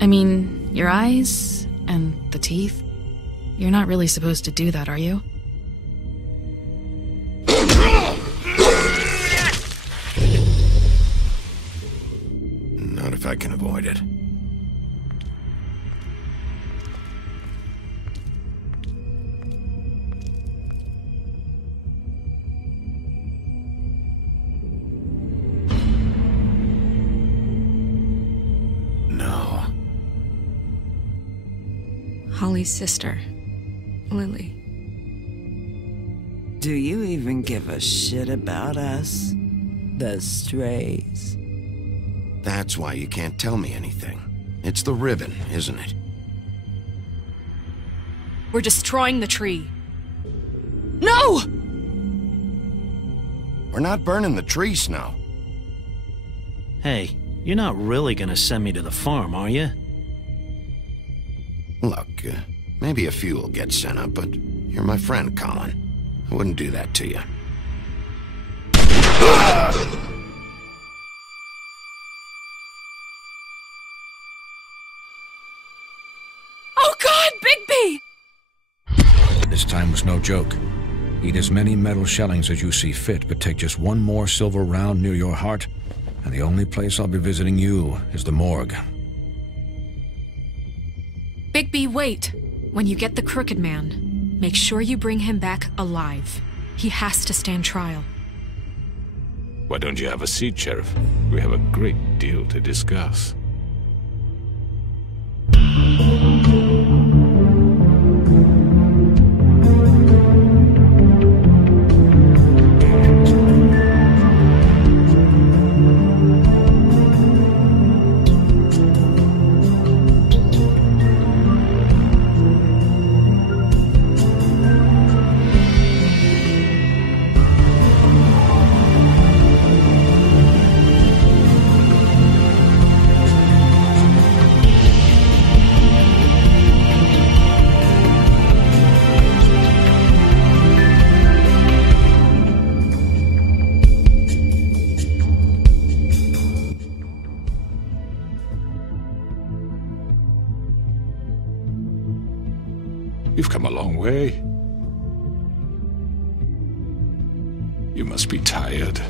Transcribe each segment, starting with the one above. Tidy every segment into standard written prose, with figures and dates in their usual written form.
I mean, your eyes and the teeth. You're not really supposed to do that, are you? Not if I can avoid it. No. Holly's sister, Lily. Do you even give a shit about us? The strays. That's why you can't tell me anything. It's the ribbon, isn't it? We're destroying the tree. No! We're not burning the tree, Snow. Hey, you're not really gonna send me to the farm, are you? Look, maybe a few will get sent up, but you're my friend, Colin. I wouldn't do that to you. Oh God, Bigby! This time was no joke. Eat as many metal shellings as you see fit, but take just one more silver round near your heart, and the only place I'll be visiting you is the morgue. Bigby, wait. When you get the Crooked Man, make sure you bring him back alive. He has to stand trial. Why don't you have a seat, Sheriff? We have a great deal to discuss. You've come a long way. You must be tired.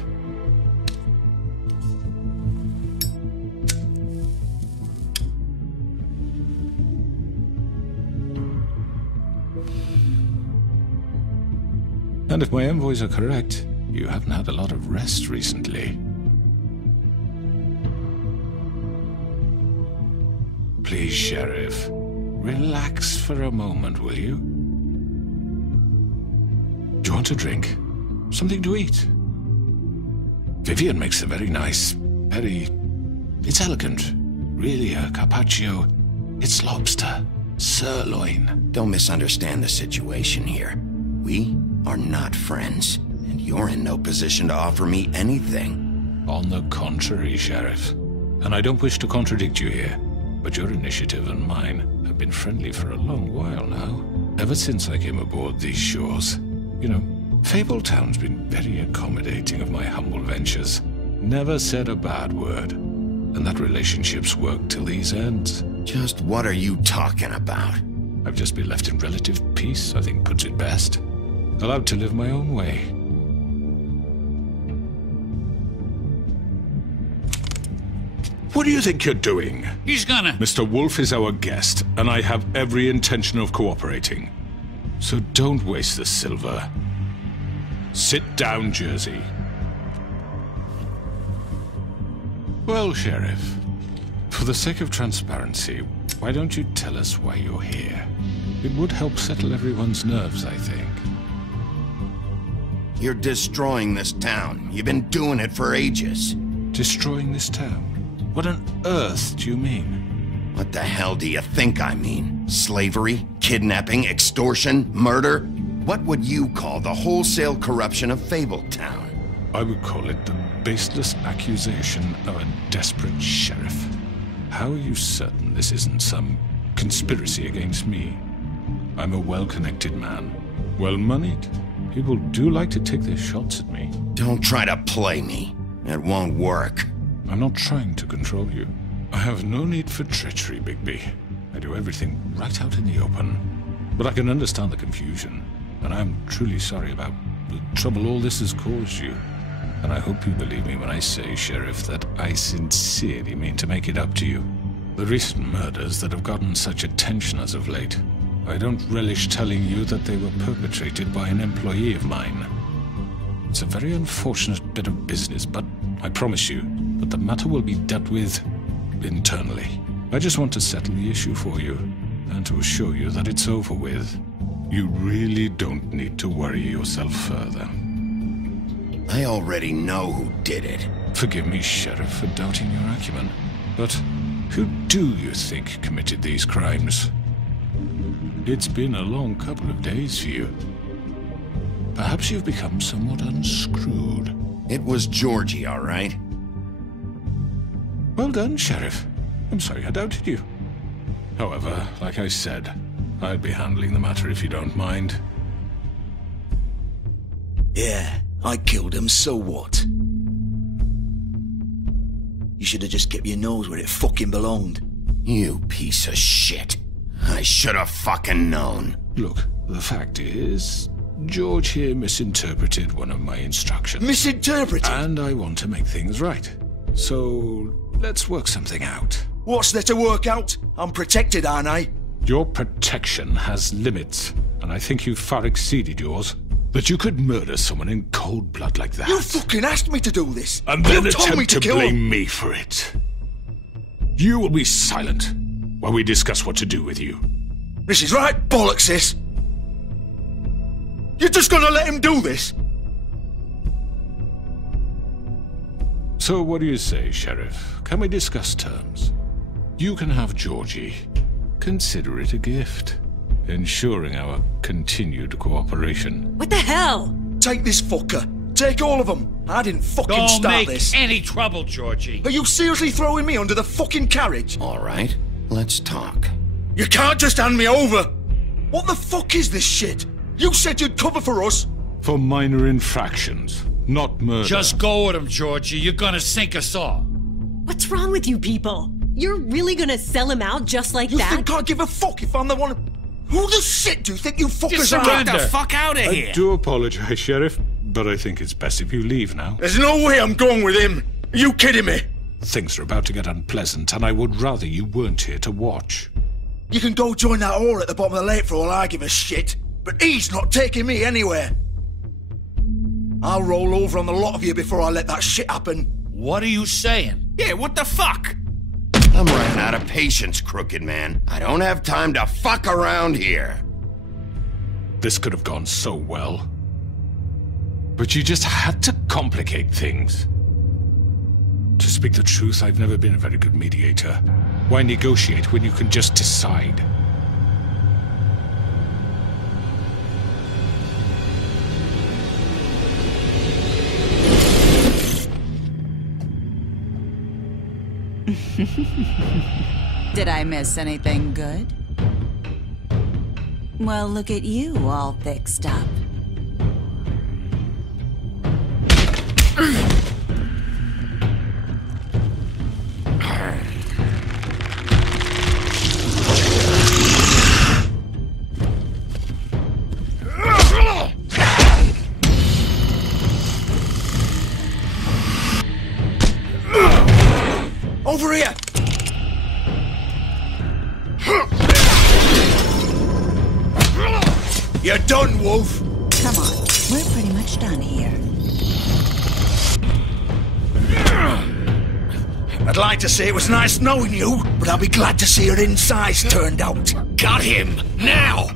And if my envoys are correct, you haven't had a lot of rest recently. Please, Sheriff, relax for a moment, will you? Do you want a drink? Something to eat? Vivian makes a very nice, it's elegant. Really a carpaccio. It's lobster, sirloin. Don't misunderstand the situation here. We are not friends, and you're in no position to offer me anything. On the contrary, Sheriff. And I don't wish to contradict you here, but your initiative and mine have been friendly for a long while now. Ever since I came aboard these shores. You know, Fabletown's been very accommodating of my humble ventures. Never said a bad word. And that relationship's worked till these ends. Just what are you talking about? I've just been left in relative peace, I think puts it best. Allowed to live my own way. What do you think you're doing? He's gonna... Mr. Wolf is our guest, and I have every intention of cooperating. So don't waste the silver. Sit down, Jersey. Well, Sheriff, for the sake of transparency, why don't you tell us why you're here? It would help settle everyone's nerves, I think. You're destroying this town. You've been doing it for ages. Destroying this town? What on earth do you mean? What the hell do you think I mean? Slavery? Kidnapping? Extortion? Murder? What would you call the wholesale corruption of Fabletown? I would call it the baseless accusation of a desperate sheriff. How are you certain this isn't some conspiracy against me? I'm a well-connected man, well-moneyed. People do like to take their shots at me. Don't try to play me. It won't work. I'm not trying to control you. I have no need for treachery, Bigby. I do everything right out in the open. But I can understand the confusion, and I'm truly sorry about the trouble all this has caused you. And I hope you believe me when I say, Sheriff, that I sincerely mean to make it up to you. The recent murders that have gotten such attention as of late, I don't relish telling you that they were perpetrated by an employee of mine. It's a very unfortunate bit of business, but I promise you that the matter will be dealt with internally. I just want to settle the issue for you, and to assure you that it's over with. You really don't need to worry yourself further. I already know who did it. Forgive me, Sheriff, for doubting your acumen, but who do you think committed these crimes? It's been a long couple of days for you. Perhaps you've become somewhat unscrewed. It was Georgie, all right? Well done, Sheriff. I'm sorry I doubted you. However, like I said, I'll be handling the matter if you don't mind. Yeah, I killed him, so what? You should have just kept your nose where it fucking belonged. You piece of shit. I should have fucking known. Look, the fact is, George here misinterpreted one of my instructions. Misinterpreted? And I want to make things right. So, let's work something out. What's there to work out? I'm protected, aren't I? Your protection has limits, and I think you've far exceeded yours. But you could murder someone in cold blood like that. You fucking asked me to do this. And then you told me attempt to blame me for it. You will be silent while we discuss what to do with you. This is right bollocks, sis. You're just gonna let him do this? So what do you say, Sheriff? Can we discuss terms? You can have Georgie. Consider it a gift, ensuring our continued cooperation. What the hell? Take this fucker. Take all of them. I didn't fucking start this. Don't make any trouble, Georgie. Are you seriously throwing me under the fucking carriage? All right, let's talk. You can't just hand me over. What the fuck is this shit? You said you'd cover for us. For minor infractions, not murder. Just go with him, Georgie. You're gonna sink us all. What's wrong with you people? You're really gonna sell him out just like You that? think I give a fuck if I'm the one... Who the shit do you think you fuckers are? Get the fuck out of here! I do apologize, Sheriff, but I think it's best if you leave now. There's no way I'm going with him. Are you kidding me? Things are about to get unpleasant, and I would rather you weren't here to watch. You can go join that whore at the bottom of the lake for all I give a shit. But he's not taking me anywhere. I'll roll over on the lot of you before I let that shit happen. What are you saying? Yeah, what the fuck? I'm running out of patience, crooked man. I don't have time to fuck around here. This could have gone so well. But you just had to complicate things. To speak the truth, I've never been a very good mediator. Why negotiate when you can just decide? Did I miss anything good? Well, look at you all fixed up. Over here! You're done, Wolf! Come on, we're pretty much done here. I'd like to say it was nice knowing you, but I'll be glad to see your insides turned out. Got him! Now!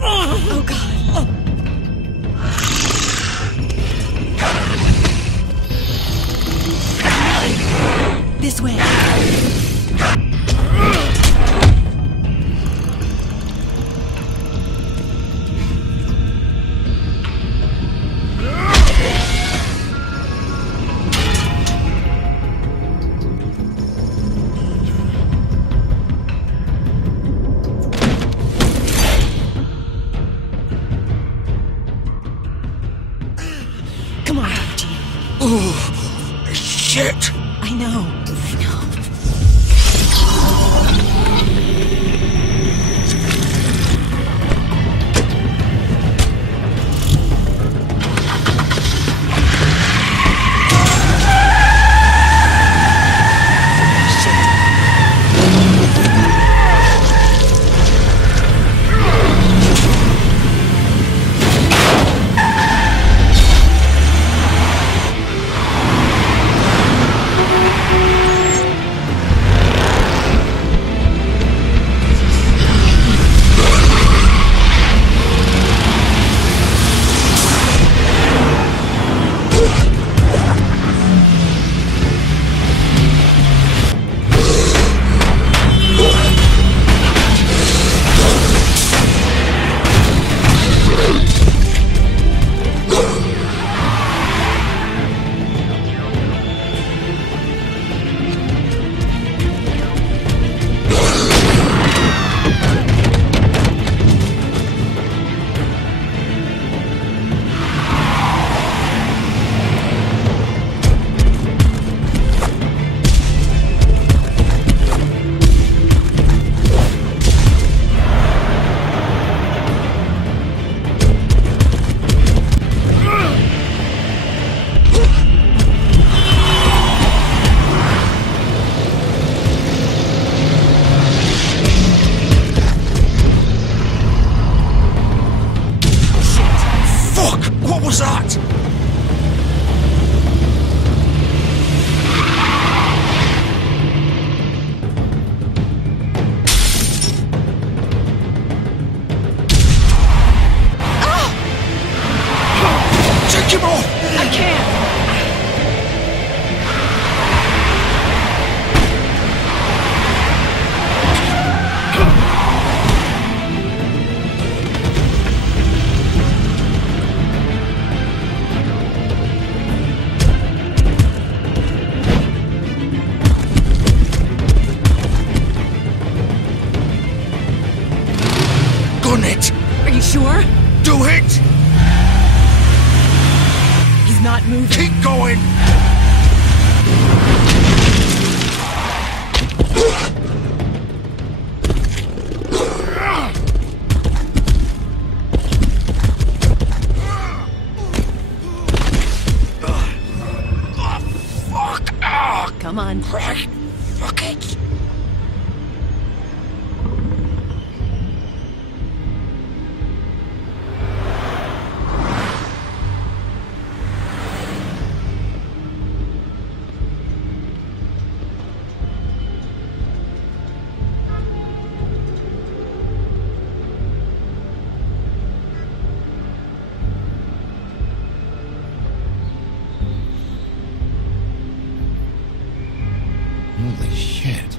Oh, God. This way. Shit! I know. Sure? Do it! He's not moving. Keep going! Fuck! Come on. Right. Fuck it. Holy shit.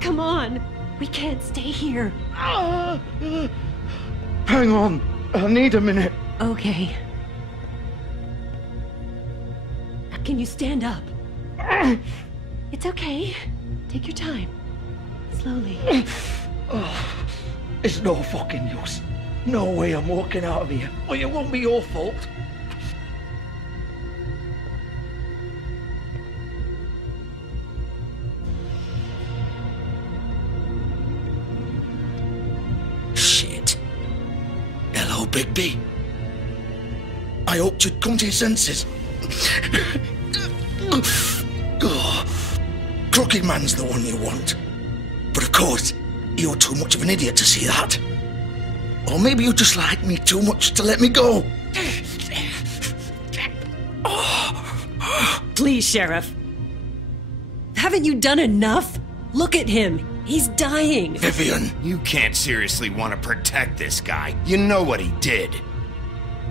Come on. We can't stay here. Hang on. I need a minute. Okay. Can you stand up? It's okay. Take your time. Slowly. It's no fucking use. No way I'm walking out of here. Well, it won't be your fault. Shit. Hello, Bigby. I hoped you'd come to your senses. Crooked Man's the one you want. But of course, you're too much of an idiot to see that. Or maybe you just like me too much to let me go. Please, Sheriff. Haven't you done enough? Look at him. He's dying. Vivian. You can't seriously want to protect this guy. You know what he did.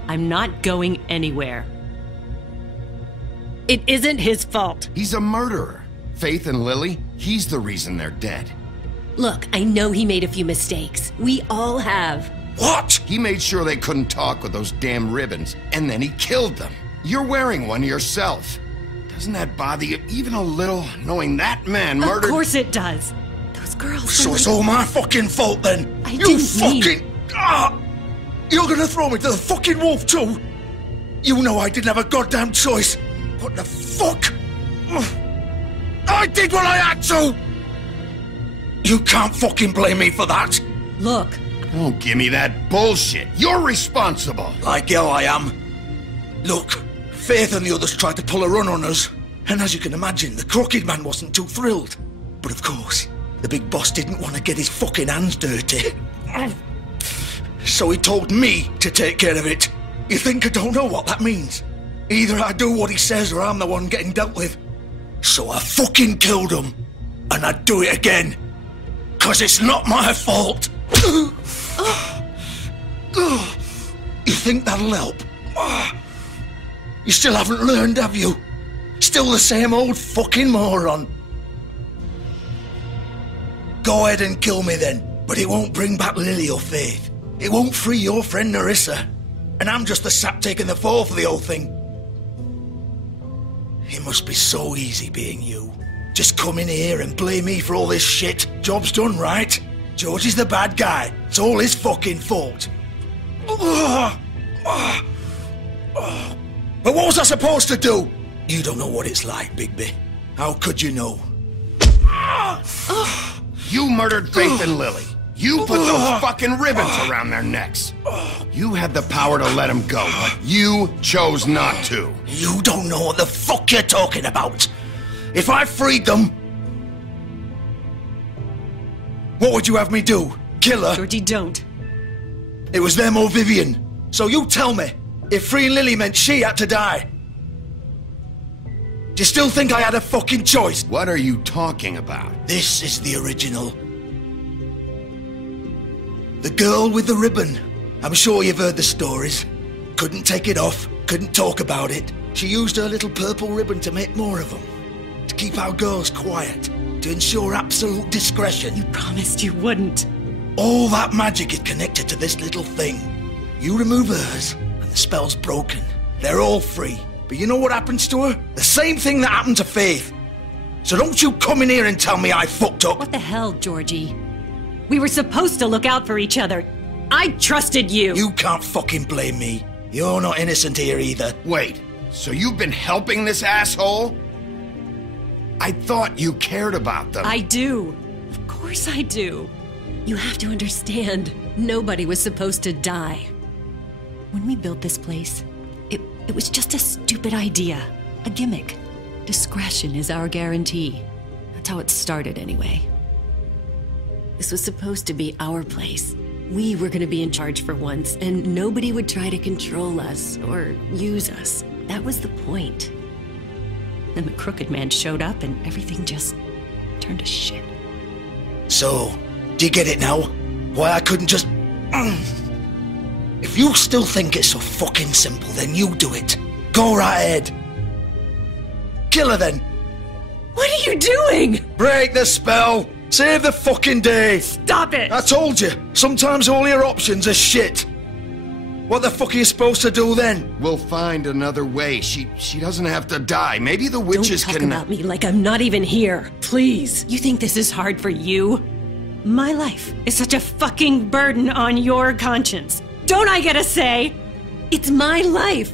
I'm not going anywhere. It isn't his fault. He's a murderer. Faith and Lily, he's the reason they're dead. Look, I know he made a few mistakes. We all have. What? He made sure they couldn't talk with those damn ribbons, and then he killed them. You're wearing one yourself. Doesn't that bother you even a little, knowing that man murdered... Of course it does. Those girls... So it's all my fucking fault then? You fucking... You're gonna throw me to the fucking wolf too? You know I didn't have a goddamn choice. What the fuck? I did what I had to! You can't fucking blame me for that. Look. Don't give me that bullshit. You're responsible. Like hell I am. Look, Faith and the others tried to pull a run on us. And as you can imagine, the Crooked Man wasn't too thrilled. But of course, the big boss didn't want to get his fucking hands dirty. So he told me to take care of it. You think I don't know what that means? Either I do what he says or I'm the one getting dealt with. So I fucking killed him. And I'd do it again. 'Cause it's not my fault. You think that'll help? You still haven't learned, have you? Still the same old fucking moron. Go ahead and kill me then, but it won't bring back Lily or Faith. It won't free your friend Nerissa. And I'm just the sap taking the fall for the whole thing. It must be so easy being you. Just come in here and blame me for all this shit. Job's done, right? George is the bad guy. It's all his fucking fault. But what was I supposed to do? You don't know what it's like, Bigby. How could you know? You murdered Faith and Lily. You put those fucking ribbons around their necks. You had the power to let them go, but you chose not to. You don't know what the fuck you're talking about. If I freed them... What would you have me do? Kill her? Georgie, don't. It was them or Vivian. So you tell me, if freeing Lily meant she had to die. Do you still think I had a fucking choice? What are you talking about? This is the original. The girl with the ribbon. I'm sure you've heard the stories. Couldn't take it off, couldn't talk about it. She used her little purple ribbon to make more of them. To keep our girls quiet. To ensure absolute discretion. You promised you wouldn't. All that magic is connected to this little thing. You remove hers, and the spell's broken. They're all free. But you know what happens to her? The same thing that happened to Faith. So don't you come in here and tell me I fucked up. What the hell, Georgie? We were supposed to look out for each other. I trusted you. You can't fucking blame me. You're not innocent here either. Wait, so you've been helping this asshole? I thought you cared about them. I do. Of course I do. You have to understand, nobody was supposed to die. When we built this place, it was just a stupid idea. A gimmick. Discretion is our guarantee. That's how it started anyway. This was supposed to be our place. We were gonna be in charge for once, and nobody would try to control us or use us. That was the point. Then the Crooked Man showed up and everything just turned to shit. So, do you get it now? Why I couldn't just... If you still think it's so fucking simple, then you do it. Go right ahead. Kill her then. What are you doing? Break the spell. Save the fucking day. Stop it. I told you. Sometimes all your options are shit. What the fuck are you supposed to do then? We'll find another way. She doesn't have to die. Maybe the witches Don't talk about me like I'm not even here. Please. You think this is hard for you? My life is such a fucking burden on your conscience. Don't I get a say? It's my life.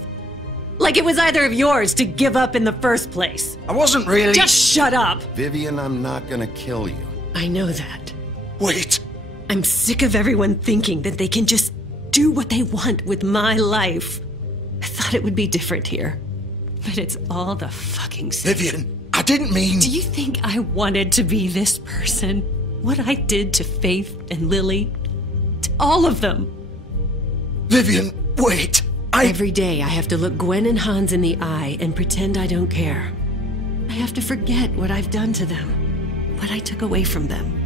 Like it was either of yours to give up in the first place. I wasn't really... Just shut up. Vivian, I'm not gonna kill you. I know that. Wait. I'm sick of everyone thinking that they can just do what they want with my life. I thought it would be different here. But it's all the fucking same. Vivian, I didn't mean... Do you think I wanted to be this person? What I did to Faith and Lily? To all of them? Vivian, wait. Every day I have to look Gwen and Hans in the eye and pretend I don't care. I have to forget what I've done to them. What I took away from them.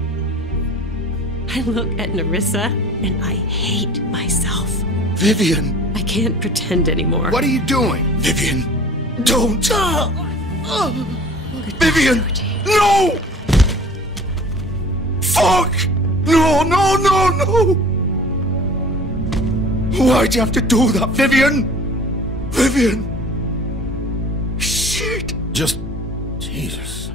I look at Nerissa and I hate myself. Vivian. I can't pretend anymore. What are you doing? Vivian, don't. Vivian, no! Fuck! No, no, no, no! Why'd you have to do that, Vivian? Vivian! shit. Just... Jesus.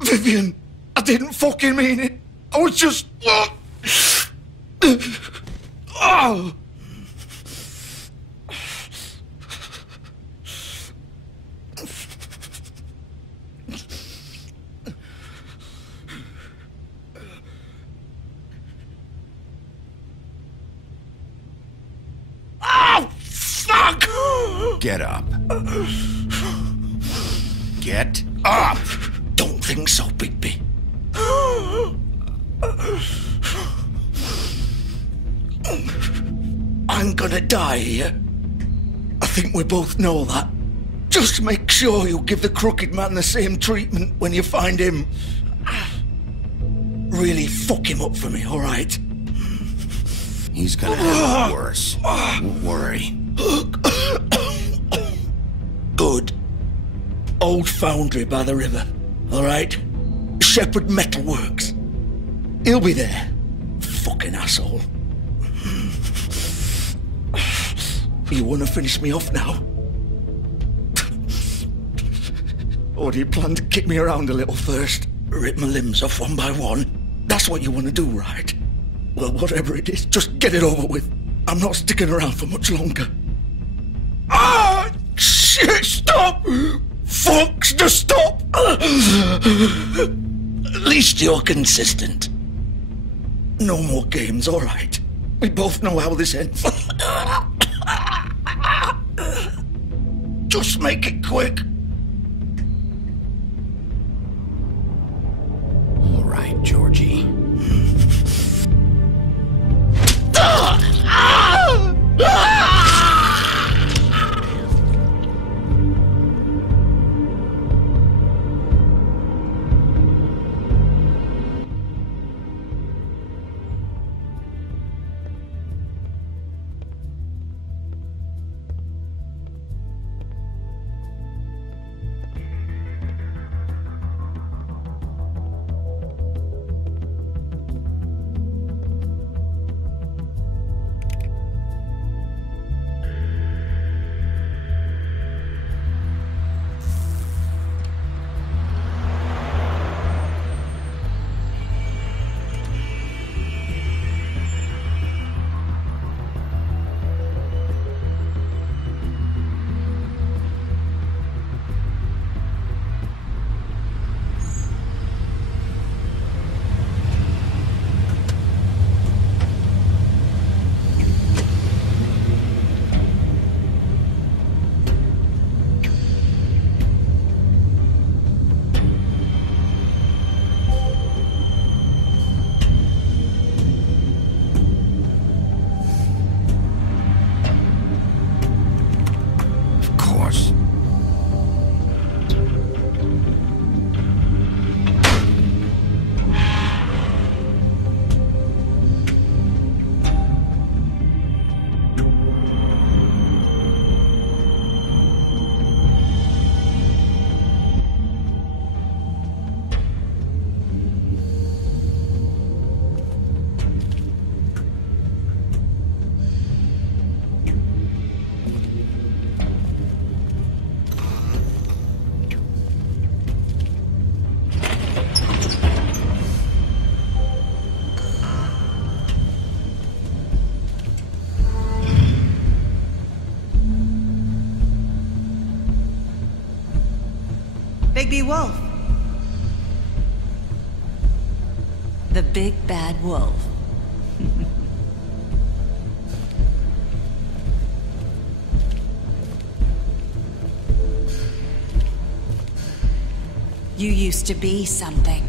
Vivian, I didn't fucking mean it. I was just... Oh! Oh, fuck! Get up. Get up! Don't think so, Bigby. I'm gonna die here. I think we both know that. Just make sure you give the crooked man the same treatment when you find him. Really fuck him up for me, alright? He's gonna have it worse. Don't worry. Good. Old foundry by the river, alright? Shepherd Metalworks. He'll be there. Fucking asshole. You wanna finish me off now? Or do you plan to kick me around a little first? Rip my limbs off one by one? That's what you wanna do, right? Well, whatever it is, just get it over with. I'm not sticking around for much longer. Ah! Shit, stop! Fucks, just stop! At least you're consistent. No more games, alright? We both know how this ends. Just make it quick. All right, Georgie. Bigby Wolf. The big bad wolf. You used to be something.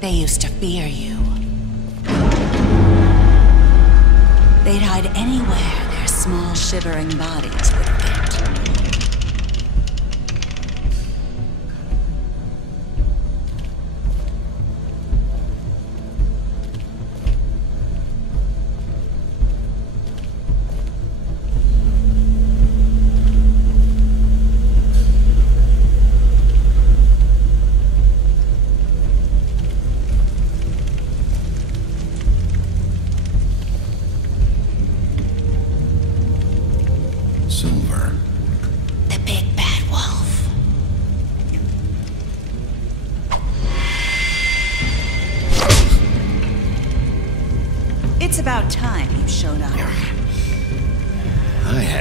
They used to fear you. They'd hide anywhere their small, shivering bodies would fit.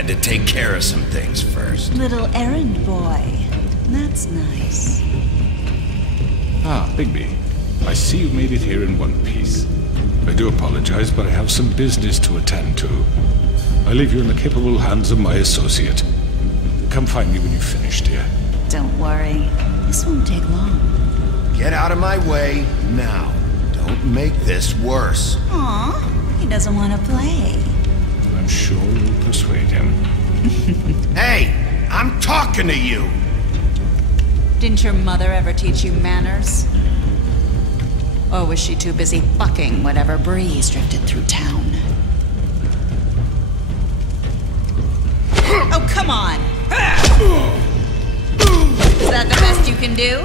had to take care of some things first. Little errand boy. That's nice. Ah, Bigby. I see you made it here in one piece. I do apologize, but I have some business to attend to. I leave you in the capable hands of my associate. Come find me when you've finished, dear. Don't worry. This won't take long. Get out of my way now. Don't make this worse. Aw, he doesn't want to play. I'm sure you'll persuade him. Hey, I'm talking to you! Didn't your mother ever teach you manners? Or was she too busy fucking whatever breeze drifted through town? Oh, come on! Is that the best you can do?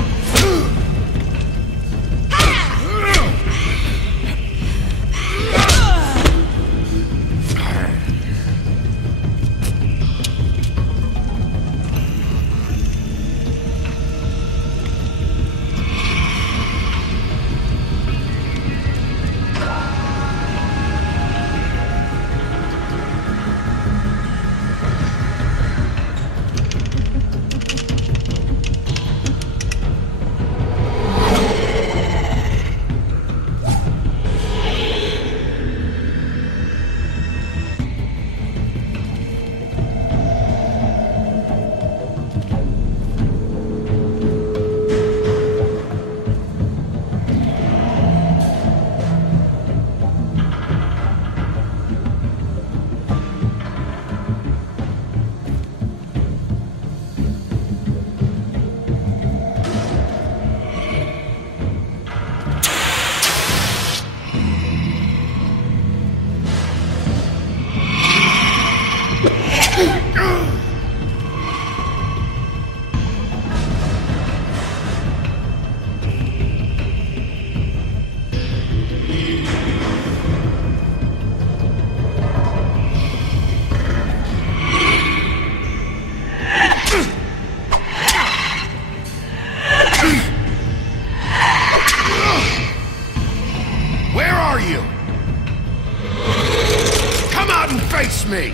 Me!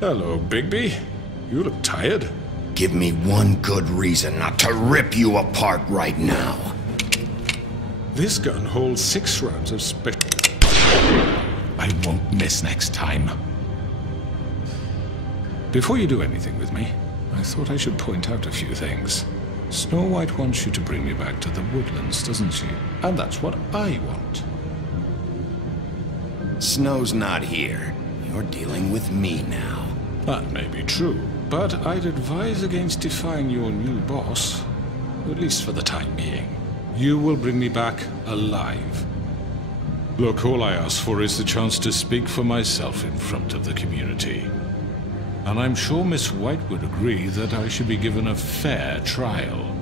Hello, Bigby. You look tired. Give me one good reason not to rip you apart right now. This gun holds 6 rounds of I won't miss next time. Before you do anything with me, I thought I should point out a few things. Snow White wants you to bring me back to the woodlands, doesn't she? And that's what I want. Snow's not here. You're dealing with me now. That may be true, but I'd advise against defying your new boss, at least for the time being. You will bring me back alive. Look, all I ask for is the chance to speak for myself in front of the community. And I'm sure Miss White would agree that I should be given a fair trial.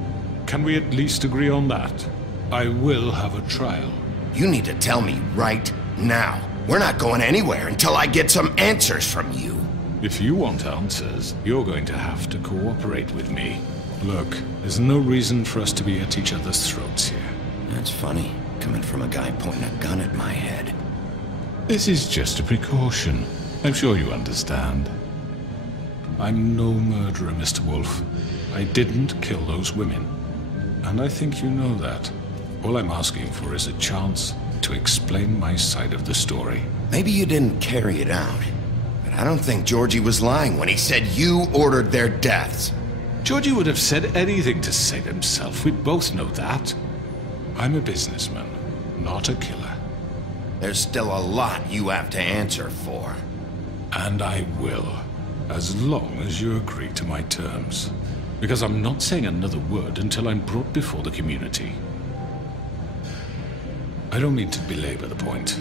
Can we at least agree on that? I will have a trial. You need to tell me right now. We're not going anywhere until I get some answers from you. If you want answers, you're going to have to cooperate with me. Look, there's no reason for us to be at each other's throats here. That's funny, coming from a guy pointing a gun at my head. This is just a precaution. I'm sure you understand. I'm no murderer, Mr. Wolf. I didn't kill those women. And I think you know that. All I'm asking for is a chance to explain my side of the story. Maybe you didn't carry it out. But I don't think Georgie was lying when he said you ordered their deaths. Georgie would have said anything to save himself. We both know that. I'm a businessman, not a killer. There's still a lot you have to answer for. And I will, as long as you agree to my terms. Because I'm not saying another word until I'm brought before the community. I don't mean to belabor the point,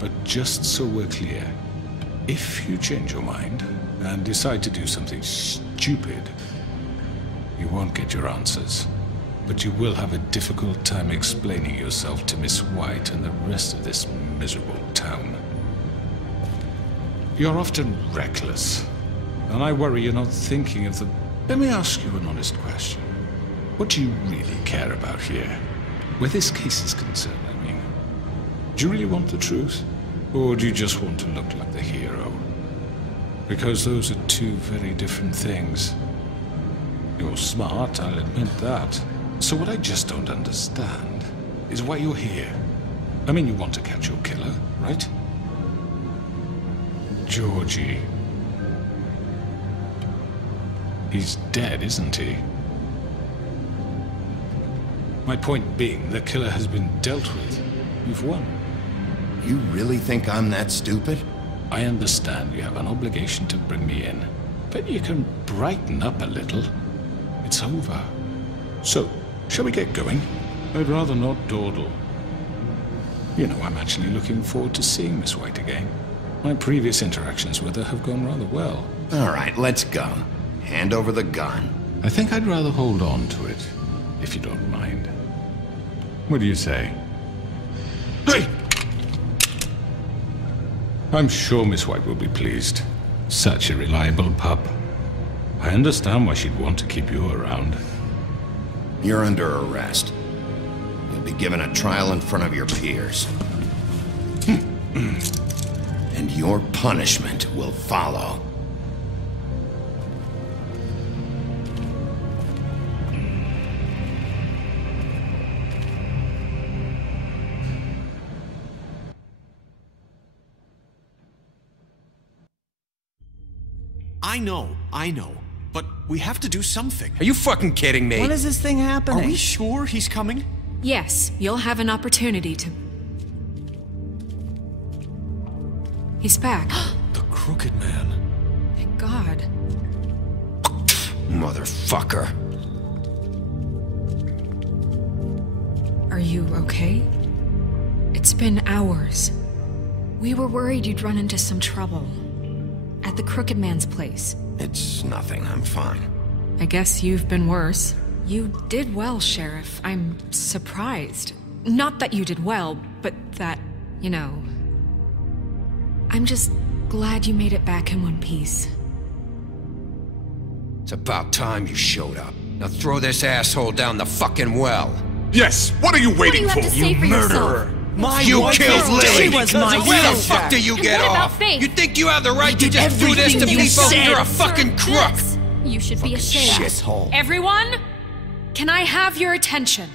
but just so we're clear, if you change your mind and decide to do something stupid, you won't get your answers, but you will have a difficult time explaining yourself to Miss White and the rest of this miserable town. You're often reckless, and I worry you're not thinking of the... Let me ask you an honest question. What do you really care about here? Where this case is concerned, I mean. Do you really want the truth? Or do you just want to look like the hero? Because those are two very different things. You're smart, I'll admit that. So what I just don't understand is why you're here. I mean, you want to catch your killer, right? Georgie. He's dead, isn't he? My point being, the killer has been dealt with. You've won. You really think I'm that stupid? I understand you have an obligation to bring me in, but you can brighten up a little. It's over. So, shall we get going? I'd rather not dawdle. You know, I'm actually looking forward to seeing Miss White again. My previous interactions with her have gone rather well. All right, let's go. Hand over the gun. I think I'd rather hold on to it, if you don't mind. What do you say? Hey! I'm sure Miss White will be pleased. Such a reliable pup. I understand why she'd want to keep you around. You're under arrest. You'll be given a trial in front of your peers. And your punishment will follow. I know. But we have to do something. Are you fucking kidding me? When is this thing happening? Are we sure he's coming? Yes, you'll have an opportunity to... He's back. The Crooked Man. Thank God. Motherfucker. Are you okay? It's been hours. We were worried you'd run into some trouble. At the Crooked Man's place. It's nothing, I'm fine. I guess you've been worse. You did well, Sheriff. I'm surprised. Not that you did well, but that, you know... I'm just glad you made it back in one piece. It's about time you showed up. Now throw this asshole down the fucking well. Yes, what are you waiting for? You murderer! You killed Lily! She was my Where the sister. fuck do you get what about off? Faith? You think you have the right to just do this to people? You're a fucking crook! You should be ashamed. Shithole. Everyone, can I have your attention?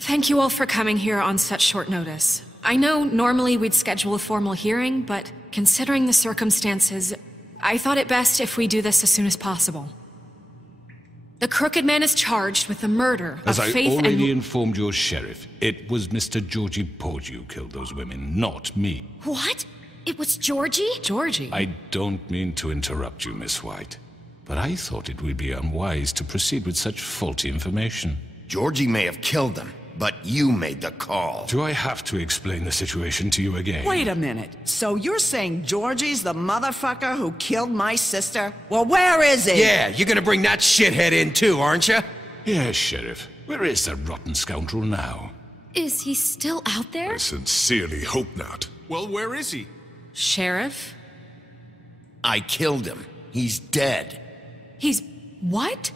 Thank you all for coming here on such short notice. I know normally we'd schedule a formal hearing, but considering the circumstances, I thought it best if we do this as soon as possible. The Crooked Man is charged with the murder As of I Faith already and... informed your sheriff, it was Mr. Georgie Porgy who killed those women, not me. What? It was Georgie? Georgie? I don't mean to interrupt you, Miss White, but I thought it would be unwise to proceed with such faulty information. Georgie may have killed them, but you made the call. Do I have to explain the situation to you again? Wait a minute. So you're saying Georgie's the motherfucker who killed my sister? Well, where is he? Yeah, you're gonna bring that shithead in too, aren't you? Yes, Sheriff. Where is that rotten scoundrel now? Is he still out there? I sincerely hope not. Well, where is he? Sheriff? I killed him. He's dead. He's... what?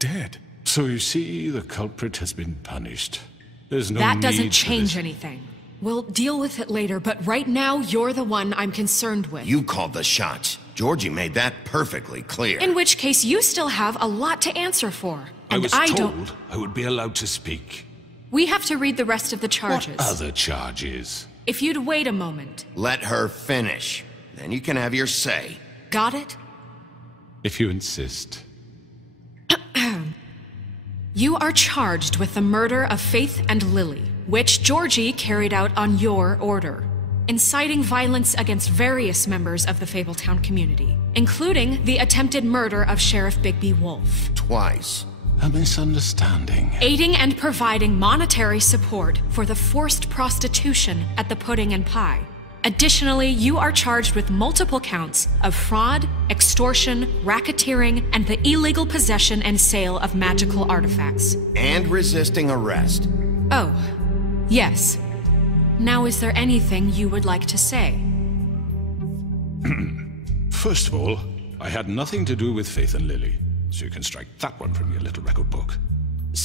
Dead. So you see, the culprit has been punished. There's no That need doesn't for change this. anything. We'll deal with it later, but right now, you're the one I'm concerned with. You called the shots. Georgie made that perfectly clear. In which case, you still have a lot to answer for. I And was I told don't... I would be allowed to speak. We have to read the rest of the charges. What other charges? If you'd wait a moment. Let her finish. Then you can have your say. Got it? If you insist. You are charged with the murder of Faith and Lily, which Georgie carried out on your order, inciting violence against various members of the Fabletown community, including the attempted murder of Sheriff Bigby Wolf. Twice. A misunderstanding. Aiding and providing monetary support for the forced prostitution at the Pudding and Pie. Additionally, you are charged with multiple counts of fraud, extortion, racketeering, and the illegal possession and sale of magical artifacts. And resisting arrest. Oh, yes. Now, is there anything you would like to say? First of all, I had nothing to do with Faith and Lily, so you can strike that one from your little record book.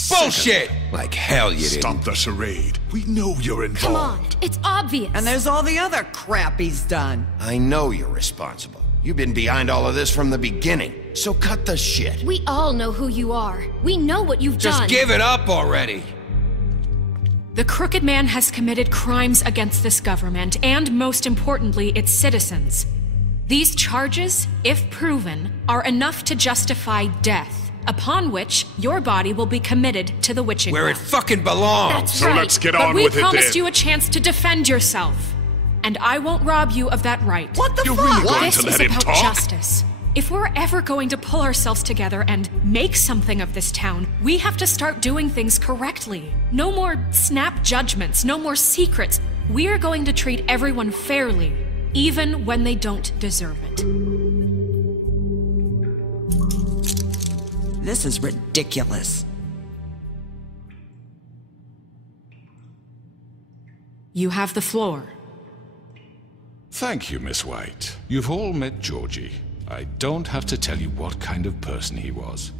Bullshit! Like hell you didn't. Stop the charade. We know you're involved. Come on, it's obvious. And there's all the other crap he's done. I know you're responsible. You've been behind all of this from the beginning. So cut the shit. We all know who you are. We know what you've done. Just give it up already. The Crooked Man has committed crimes against this government and, most importantly, its citizens. These charges, if proven, are enough to justify death, upon which your body will be committed to the witching Where it well. fucking belongs. That's So right. let's get But on we with it promised then. you a chance to defend yourself, and I won't rob you of that right. What the You're fuck? really going This to is let him about talk? justice. If we're ever going to pull ourselves together and make something of this town, we have to start doing things correctly. No more snap judgments, no more secrets. We are going to treat everyone fairly, even when they don't deserve it. This is ridiculous. You have the floor. Thank you, Miss White. You've all met Georgie. I don't have to tell you what kind of person he was.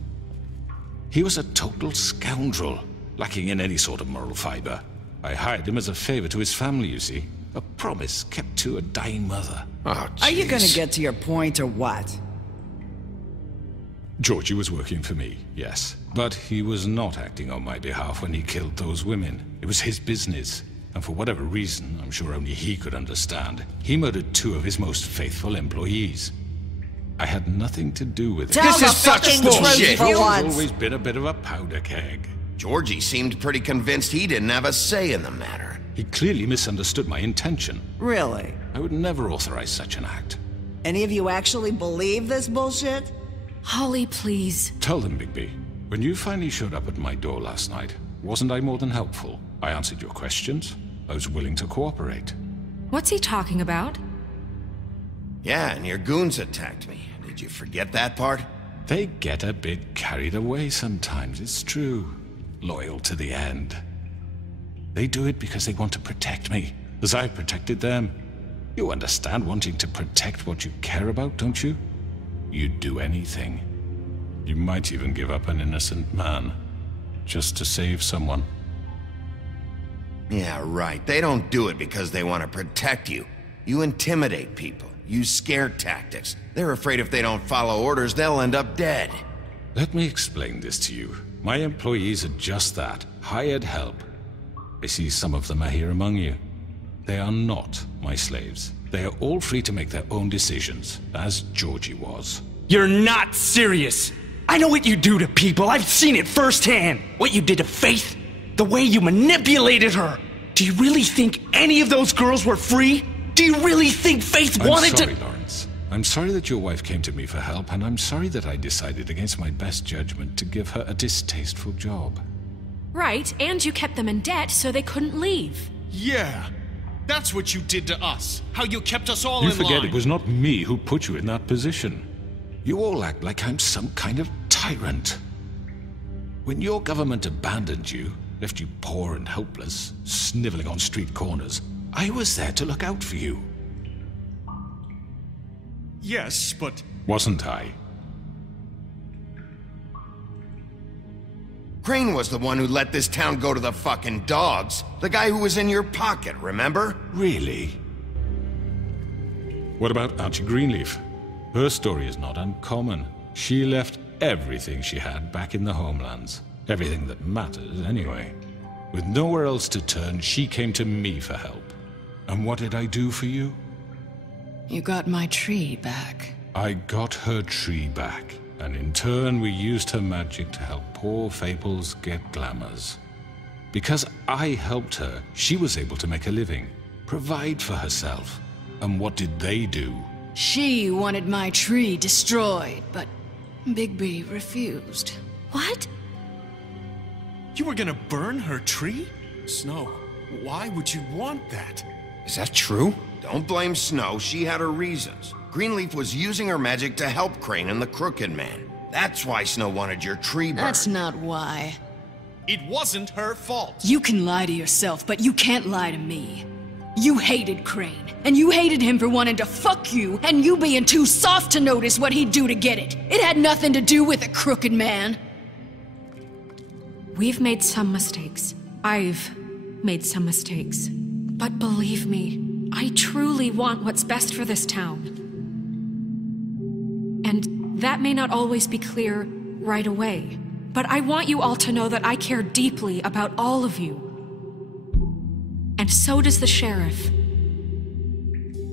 He was a total scoundrel, lacking in any sort of moral fiber. I hired him as a favor to his family, you see. A promise kept to a dying mother. Oh, Are you gonna jeez. get to your point or what? Georgie was working for me, yes. But he was not acting on my behalf when he killed those women. It was his business. And for whatever reason, I'm sure only he could understand, he murdered 2 of his most faithful employees. I had nothing to do with it. Tell the fucking truth for He's once. always been a bit of a powder keg. Georgie seemed pretty convinced he didn't have a say in the matter. He clearly misunderstood my intention. Really? I would never authorize such an act. Any of you actually believe this bullshit? Holly, please. Tell them, Bigby. When you finally showed up at my door last night, wasn't I more than helpful? I answered your questions. I was willing to cooperate. What's he talking about? Yeah, and your goons attacked me. Did you forget that part? They get a bit carried away sometimes, it's true. Loyal to the end. They do it because they want to protect me, as I've protected them. You understand wanting to protect what you care about, don't you? You'd do anything. You might even give up an innocent man, just to save someone. Yeah, right. They don't do it because they want to protect you. You intimidate people, use scare tactics. They're afraid if they don't follow orders, they'll end up dead. Let me explain this to you. My employees are just that, hired help. I see some of them are here among you. They are not my slaves. They are all free to make their own decisions, as Georgie was. You're not serious! I know what you do to people, I've seen it firsthand! What you did to Faith, the way you manipulated her! Do you really think any of those girls were free? Do you really think Faith wanted to— I'm sorry, Lawrence. I'm sorry that your wife came to me for help, and I'm sorry that I decided against my best judgment to give her a distasteful job. Right, and you kept them in debt so they couldn't leave. Yeah, that's what you did to us. How you kept us all in line. You forget it was not me who put you in that position. You all act like I'm some kind of tyrant. When your government abandoned you, left you poor and helpless, sniveling on street corners, I was there to look out for you. Yes, but... Wasn't I? Crane was the one who let this town go to the fucking dogs. The guy who was in your pocket, remember? Really? What about Archie Greenleaf? Her story is not uncommon. She left everything she had back in the homelands. Everything that matters, anyway. With nowhere else to turn, she came to me for help. And what did I do for you? You got my tree back. I got her tree back. And in turn, we used her magic to help poor Fables get glamours. Because I helped her, she was able to make a living, provide for herself. And what did they do? She wanted my tree destroyed, but Bigby refused. What? You were gonna burn her tree? Snow, why would you want that? Is that true? Don't blame Snow, she had her reasons. Greenleaf was using her magic to help Crane and the Crooked Man. That's why Snow wanted your tree burned. That's not why. It wasn't her fault. You can lie to yourself, but you can't lie to me. You hated Crane, and you hated him for wanting to fuck you, and you being too soft to notice what he'd do to get it. It had nothing to do with the Crooked Man. We've made some mistakes. I've made some mistakes. But believe me, I truly want what's best for this town. And that may not always be clear right away. But I want you all to know that I care deeply about all of you. And so does the sheriff.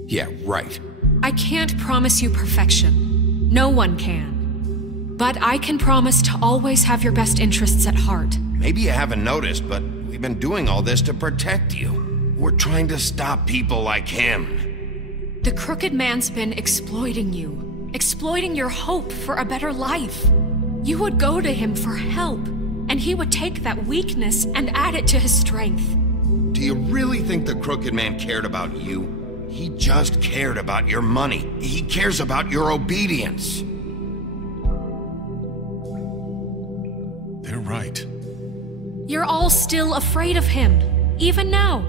Yeah, right. I can't promise you perfection. No one can. But I can promise to always have your best interests at heart. Maybe you haven't noticed, but we've been doing all this to protect you. We're trying to stop people like him. The Crooked Man's been exploiting you. Exploiting your hope for a better life. You would go to him for help, and he would take that weakness and add it to his strength. Do you really think the Crooked Man cared about you? He just cared about your money. He cares about your obedience. They're right. You're all still afraid of him, even now.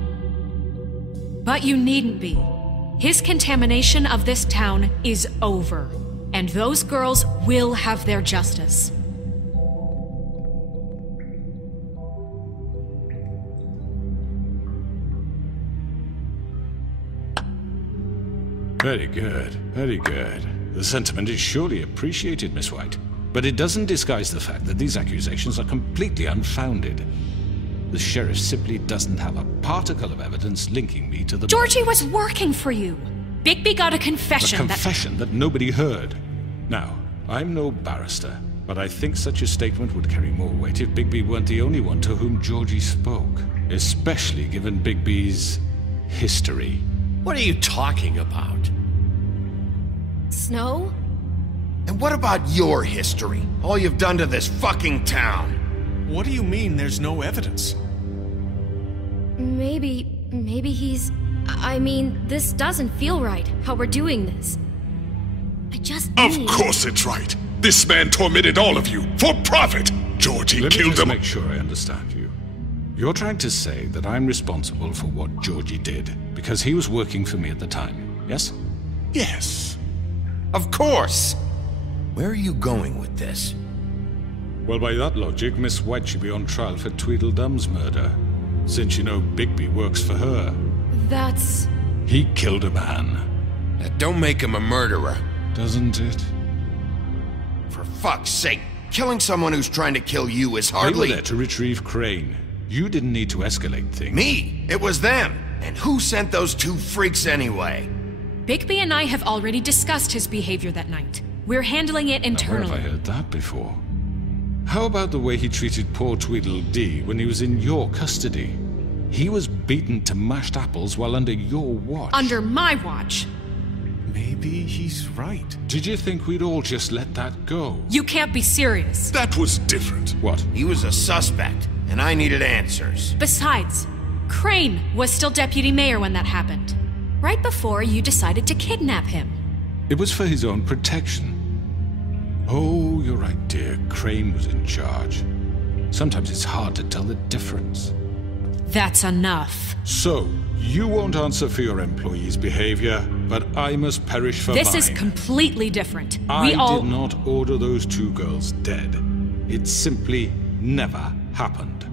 But you needn't be. His contamination of this town is over, and those girls will have their justice. Very good, very good. The sentiment is surely appreciated, Miss White. But it doesn't disguise the fact that these accusations are completely unfounded. The sheriff simply doesn't have a particle of evidence linking me to the... Georgie was working for you. Bigby got a confession A confession that nobody heard. Now, I'm no barrister, but I think such a statement would carry more weight if Bigby weren't the only one to whom Georgie spoke. Especially given Bigby's history. What are you talking about? Snow? And what about your history? All you've done to this fucking town? What do you mean there's no evidence? Maybe he's... I mean, this doesn't feel right, how we're doing this. I just Of course it's right. This man tormented all of you for profit. Georgie Let me killed just him. make sure I understand you. You're trying to say that I'm responsible for what Georgie did because he was working for me at the time, yes? Yes. Of course! Where are you going with this? Well, by that logic, Miss White should be on trial for Tweedledum's murder, since you know Bigby works for her. That's... He killed a man. That don't make him a murderer. Doesn't it? For fuck's sake, killing someone who's trying to kill you is They hardly... were there to retrieve Crane. You didn't need to escalate things. Me! It was them! And who sent those two freaks anyway? Bigby and I have already discussed his behavior that night. We're handling it Where internally. have I heard that before? How about the way he treated poor Tweedledee when he was in your custody? He was beaten to mashed apples while under your watch. Under my watch. Maybe he's right. Did you think we'd all just let that go? You can't be serious. That was different. What? He was a suspect, and I needed answers. Besides, Crane was still deputy mayor when that happened. Right before you decided to kidnap him. It was for his own protection. Oh, you're right, dear. Crane was in charge. Sometimes it's hard to tell the difference. That's enough. So, you won't answer for your employees' behavior, but I must perish for This mine. is completely different. I did not order those two girls dead. It simply never happened.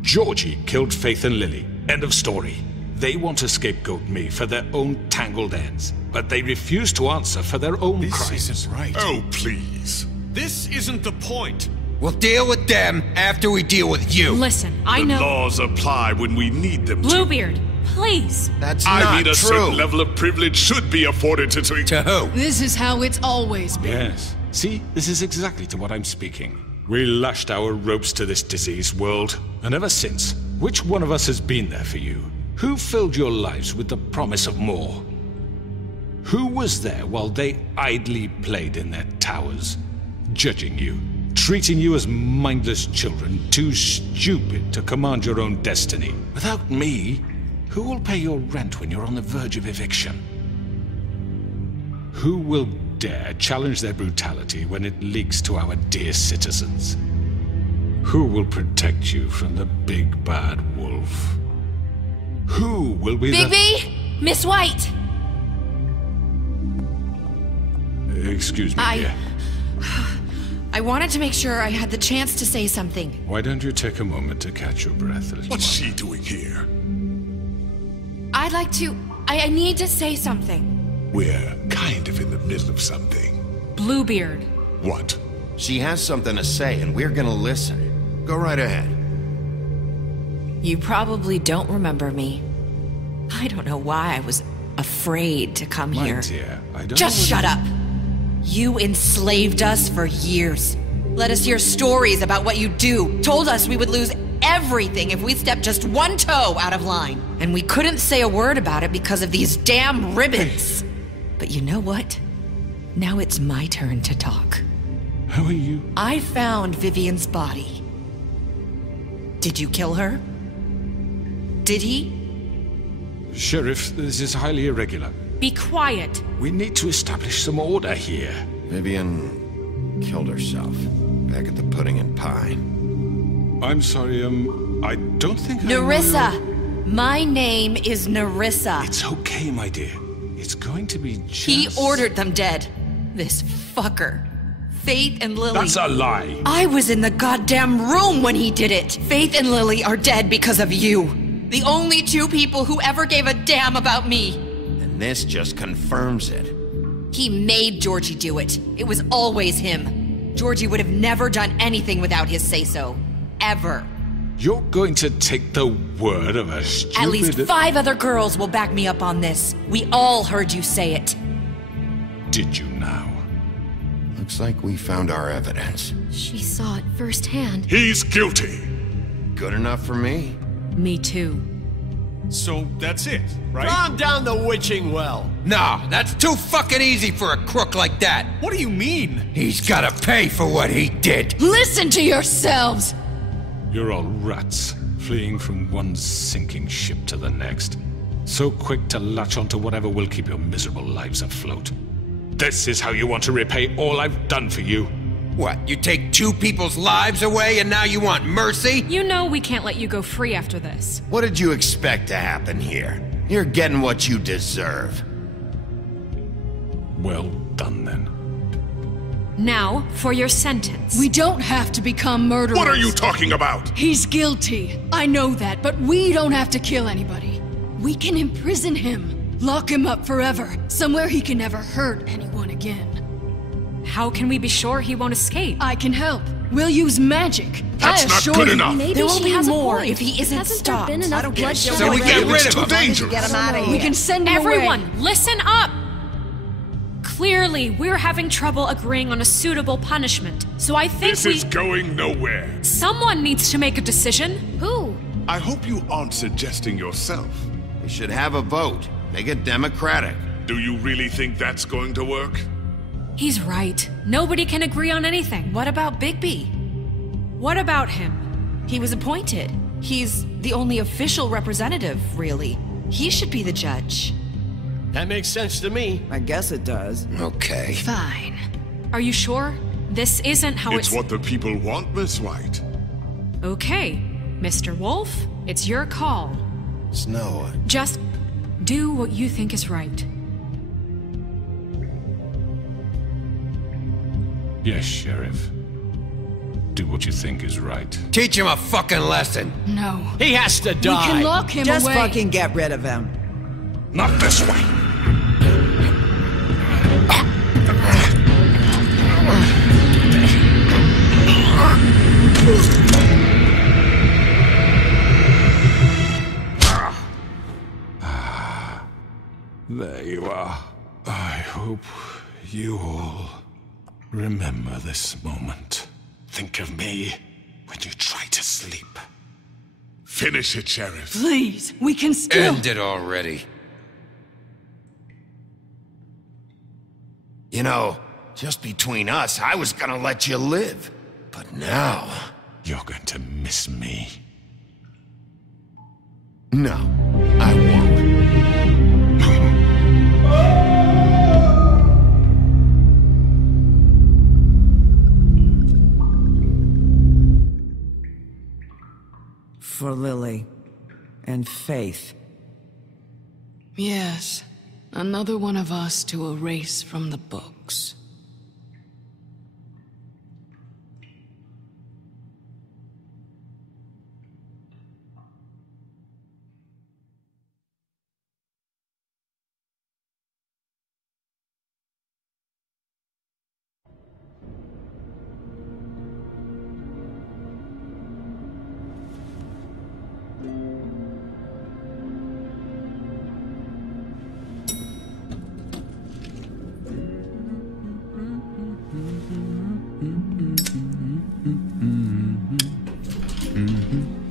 Georgie killed Faith and Lily. End of story. They want to scapegoat me for their own tangled ends, but they refuse to answer for their own crimes. This isn't right. Oh, please. This isn't the point. We'll deal with them after we deal with you. Listen, I The know... laws apply when we need them to. Bluebeard, please. That's I not mean, a true. certain level of privilege should be afforded to... To who? This is how it's always been. Yes. See, this is exactly to what I'm speaking. We lashed our ropes to this diseased world, and ever since, which one of us has been there for you? Who filled your lives with the promise of more? Who was there while they idly played in their towers, judging you, treating you as mindless children, too stupid to command your own destiny? Without me, who will pay your rent when you're on the verge of eviction? Who will dare challenge their brutality when it leaks to our dear citizens? Who will protect you from the big bad wolf? Who will be Bigby! Miss White! Excuse me, dear. I wanted to make sure I had the chance to say something. Why don't you take a moment to catch your breath, little What's mother? she doing here? I'd like to... I need to say something. We're kind of in the middle of something. Bluebeard. What? She has something to say, and we're gonna listen. Go right ahead. You probably don't remember me. I don't know why I was afraid to come My here. dear, I don't Just know shut up! You enslaved us for years. Let us hear stories about what you do. Told us we would lose everything if we stepped just one toe out of line. And we couldn't say a word about it because of these damn ribbons. But you know what? Now it's my turn to talk. How are you? I found Vivian's body. Did you kill her? Did he? Sheriff, this is highly irregular. Be quiet. We need to establish some order here. Vivian killed herself back at the Pudding and Pie. I'm sorry, I don't think Nerissa! My name is Nerissa. It's okay, my dear. It's going to be just... He ordered them dead. This fucker. Faith and Lily. That's a lie. I was in the goddamn room when he did it. Faith and Lily are dead because of you. The only two people who ever gave a damn about me. And this just confirms it. He made Georgie do it. It was always him. Georgie would have never done anything without his say-so. Ever. You're going to take the word of a stupid... At least 5 other girls will back me up on this. We all heard you say it. Did you now? Looks like we found our evidence. She saw it firsthand. He's guilty. Good enough for me. Me too. So that's it, right? Calm down the witching well. No, that's too fucking easy for a crook like that. What do you mean? He's gotta pay for what he did. Listen to yourselves! You're all rats, fleeing from one sinking ship to the next. So quick to latch onto whatever will keep your miserable lives afloat. This is how you want to repay all I've done for you? What, you take 2 people's lives away and now you want mercy? You know we can't let you go free after this. What did you expect to happen here? You're getting what you deserve. Well done, then. Now, for your sentence. We don't have to become murderers. What are you talking about? He's guilty. I know that, but we don't have to kill anybody. We can imprison him. Lock him up forever. Somewhere he can never hurt anyone again. How can we be sure he won't escape? I can help. We'll use magic. That's not good enough. Maybe There will she be has more a point. if he isn't Hasn't stopped. there been enough bloodshed? So we get rid of him. Too dangerous. Get him out of here. We can send him Everyone, away. listen up! Clearly, we're having trouble agreeing on a suitable punishment, so I think This is going nowhere. Someone needs to make a decision. Who? I hope you aren't suggesting yourself. We should have a vote. Make it democratic. Do you really think that's going to work? He's right. Nobody can agree on anything. What about Bigby? What about him? He was appointed. He's the only official representative, really. He should be the judge. That makes sense to me. I guess it does. Okay. Fine. Are you sure? This isn't how It's what the people want, Miss White. Okay, Mr. Wolf, it's your call. Snow. Just do what you think is right. Yes, Sheriff. Do what you think is right. Teach him a fucking lesson. No. He has to We die. can lock him Just away. fucking get rid of him. Not this way. There you are. I hope you all remember this moment. Think of me when you try to sleep. Finish it, Sheriff. Please, we can still... End it already. You know, just between us, I was gonna let you live. But now... You're going to miss me. No, I won't. For Lily and Faith. Yes, another one of us to erase from the books.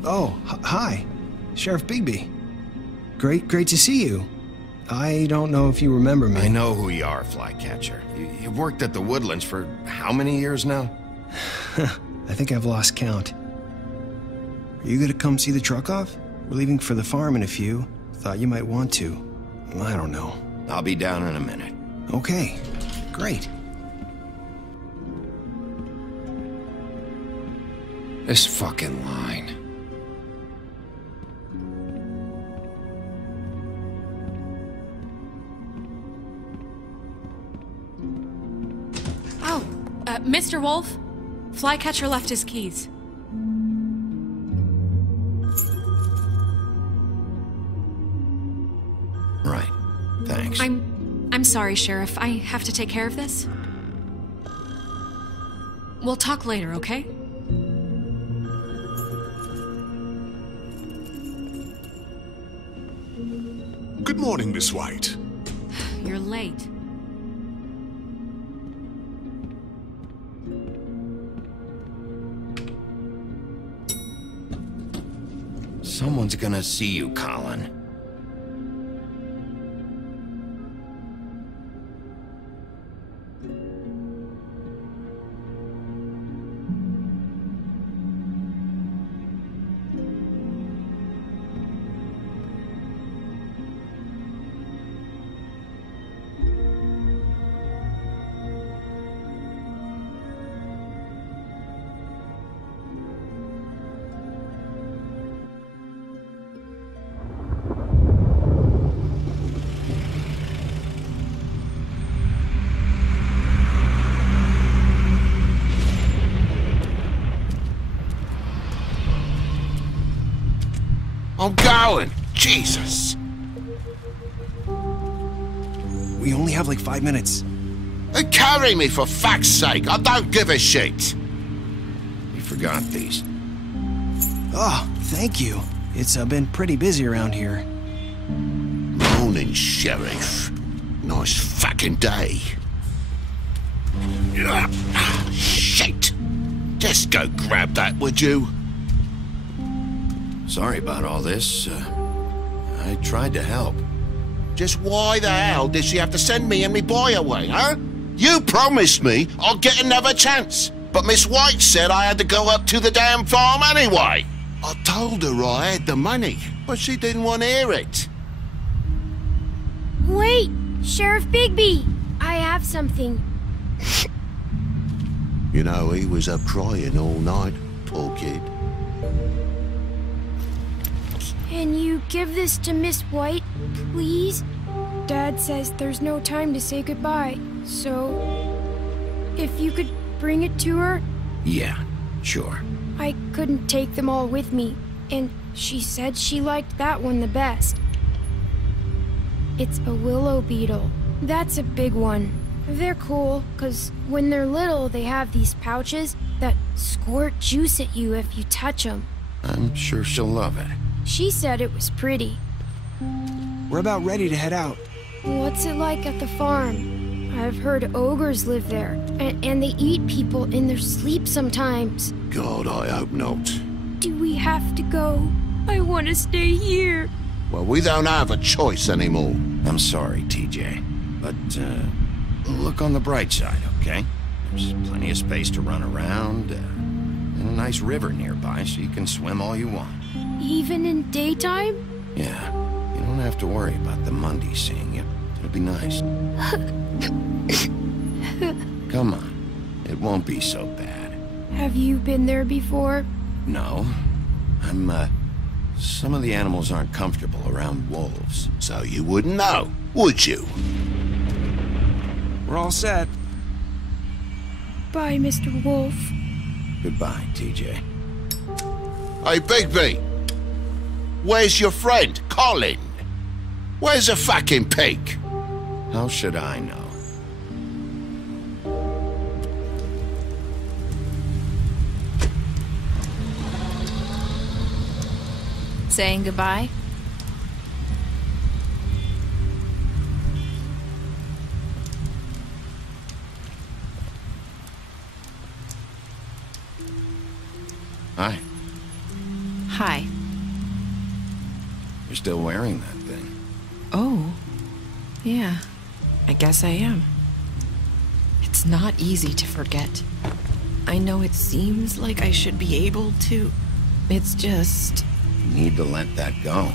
Oh, hi. Sheriff Bigby. Great to see you. I don't know if you remember me. I know who you are, Flycatcher. You've worked at the Woodlands for how many years now? I think I've lost count. Are you gonna come see the truck off? We're leaving for the farm in a few. Thought you might want to. I don't know. I'll be down in a minute. Okay, great. This fucking line. Oh, Mr. Wolf, Flycatcher left his keys. Right. Thanks. I'm sorry, Sheriff. I have to take care of this. We'll talk later, okay? Good morning, Miss White. You're late. Someone's gonna see you, Colin. I'm going. Jesus. We only have like 5 minutes. Carry me, for fuck's sake. I don't give a shit. You forgot these. Oh, thank you. It's been pretty busy around here. Morning, Sheriff. Nice fucking day. Shit. Just go grab that, would you? Sorry about all this. I tried to help. Just why the hell did she have to send me and me boy away, huh? You promised me I'd get another chance, but Miss White said I had to go up to the damn farm anyway. I told her I had the money, but she didn't want to hear it. Wait, Sheriff Bigby, I have something. You know, he was up crying all night, poor kid. Can you give this to Miss White, please? Dad says there's no time to say goodbye, so if you could bring it to her? Yeah, sure. I couldn't take them all with me, and she said she liked that one the best. It's a willow beetle. That's a big one. They're cool, 'cause when they're little, they have these pouches that squirt juice at you if you touch them. I'm sure she'll love it. She said it was pretty. We're about ready to head out. What's it like at the farm? I've heard ogres live there, and they eat people in their sleep sometimes. God, I hope not. Do we have to go? I want to stay here. Well, we don't have a choice anymore. I'm sorry, TJ. But, look on the bright side, okay? There's plenty of space to run around, and a nice river nearby so you can swim all you want. Even in daytime? Yeah, you don't have to worry about the Mundy seeing you. It'll be nice. Come on, it won't be so bad. Have you been there before? No. Some of the animals aren't comfortable around wolves. So you wouldn't know, would you? We're all set. Bye, Mr. Wolf. Goodbye, TJ. Hey, Bigby. Where's your friend, Colin? Where's the fucking pig? How should I know? Saying goodbye? Hi. Hi. You're still wearing that thing. Oh. Yeah. I guess I am. It's not easy to forget. I know it seems like I should be able to. It's just... You need to let that go.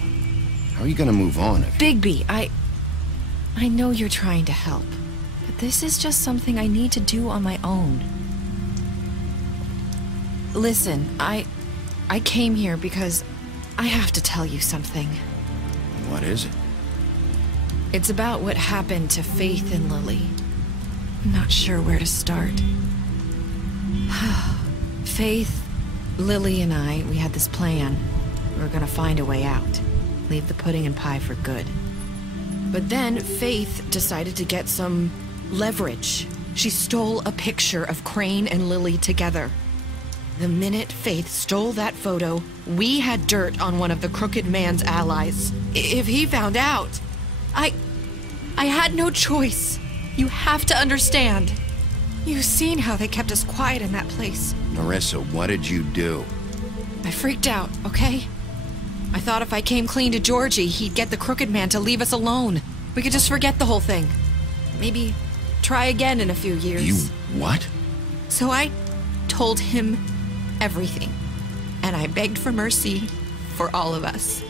How are you gonna move on if... Bigby, I know you're trying to help, but this is just something I need to do on my own. Listen, I came here because I have to tell you something. What is it? It's about what happened to Faith and Lily. I'm not sure where to start. Faith, Lily, and I, we had this plan. We were gonna find a way out. Leave the pudding and pie for good. But then Faith decided to get some leverage. She stole a picture of Crane and Lily together. The minute Faith stole that photo, we had dirt on one of the Crooked Man's allies. If he found out, I had no choice. You have to understand. You've seen how they kept us quiet in that place. Marissa, what did you do? I freaked out, okay? I thought if I came clean to Georgie, he'd get the Crooked Man to leave us alone. We could just forget the whole thing. Maybe try again in a few years. You what? So I told him everything. And I begged for mercy for all of us.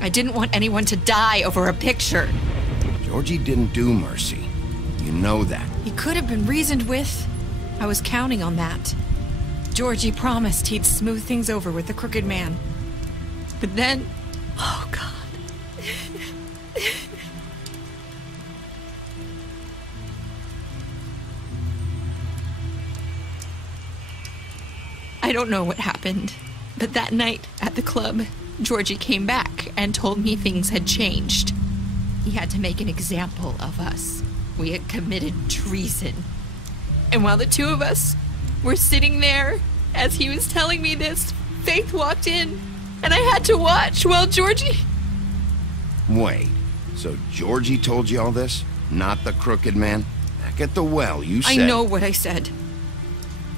I didn't want anyone to die over a picture. Georgie didn't do mercy. You know that. He could have been reasoned with. I was counting on that. Georgie promised he'd smooth things over with the Crooked Man. But then... Oh, God. I don't know what happened, but that night at the club, Georgie came back and told me things had changed. He had to make an example of us. We had committed treason. And while the two of us were sitting there, as he was telling me this, Faith walked in, and I had to watch while Georgie... Wait, so Georgie told you all this? Not the crooked man? Back at the well, you said... I know what I said.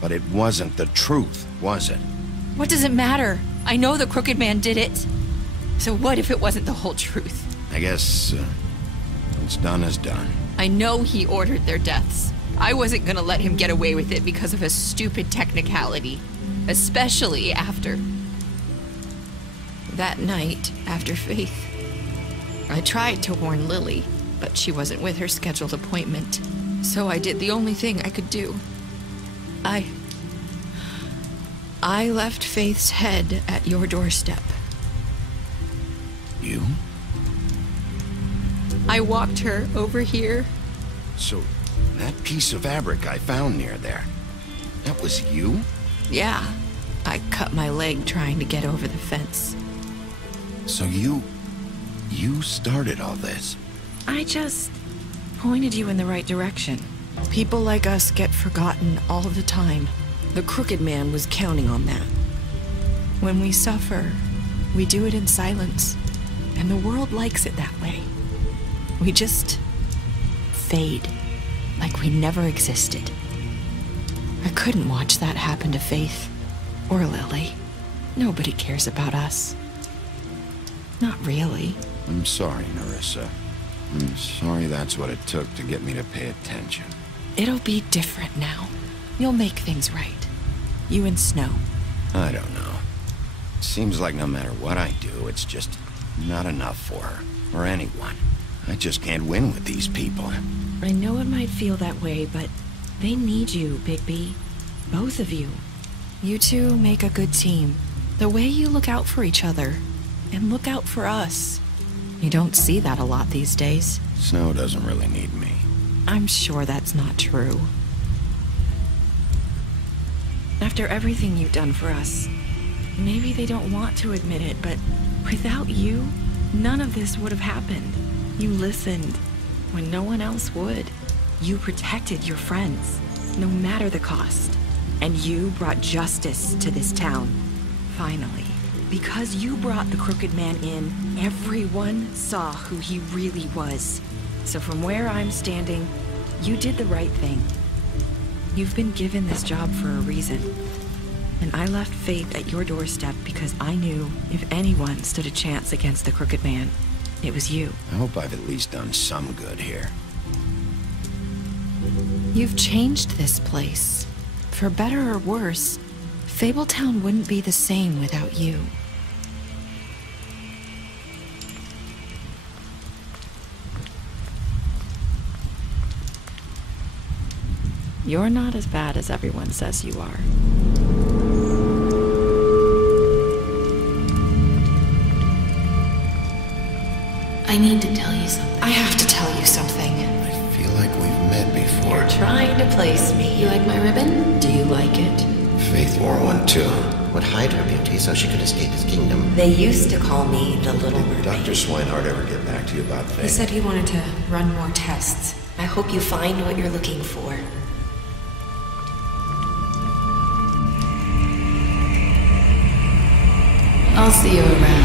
But it wasn't the truth, was it? What does it matter? I know the crooked man did it. So what if it wasn't the whole truth? I guess, what's done is done. I know he ordered their deaths. I wasn't gonna let him get away with it because of a stupid technicality. Especially after... that night, after Faith. I tried to warn Lily, but she wasn't with her scheduled appointment. So I did the only thing I could do. I left Faith's head at your doorstep. You? I walked her over here. So, that piece of fabric I found near there, that was you? Yeah. I cut my leg trying to get over the fence. So you started all this? I just pointed you in the right direction. People like us get forgotten all the time. The crooked man was counting on that. When we suffer, we do it in silence, and the world likes it that way. We just fade, like we never existed. I couldn't watch that happen to Faith, or Lily. Nobody cares about us. Not really. I'm sorry, Nerissa. I'm sorry that's what it took to get me to pay attention. It'll be different now. You'll make things right. You and Snow. I don't know. Seems like no matter what I do, it's just not enough for her, or anyone. I just can't win with these people. I know it might feel that way, but they need you, Bigby. Both of you. You two make a good team. The way you look out for each other, and look out for us. You don't see that a lot these days. Snow doesn't really need me. I'm sure that's not true. After everything you've done for us, maybe they don't want to admit it, but without you, none of this would have happened. You listened when no one else would. You protected your friends, no matter the cost. And you brought justice to this town, finally. Because you brought the crooked man in, everyone saw who he really was. So from where I'm standing, you did the right thing. You've been given this job for a reason. And I left Faith at your doorstep because I knew if anyone stood a chance against the crooked man, it was you. I hope I've at least done some good here. You've changed this place. For better or worse, Fabletown wouldn't be the same without you. You're not as bad as everyone says you are. I need to tell you something. I have to tell you something. I feel like we've met before. You're trying to place me. You like my ribbon? Do you like it? Faith wore one too. Would hide her beauty so she could escape his kingdom. They used to call me the Little Did Mermaid. Dr. Swinehart ever get back to you about Faith? He said he wanted to run more tests. I hope you find what you're looking for. I'll see you around.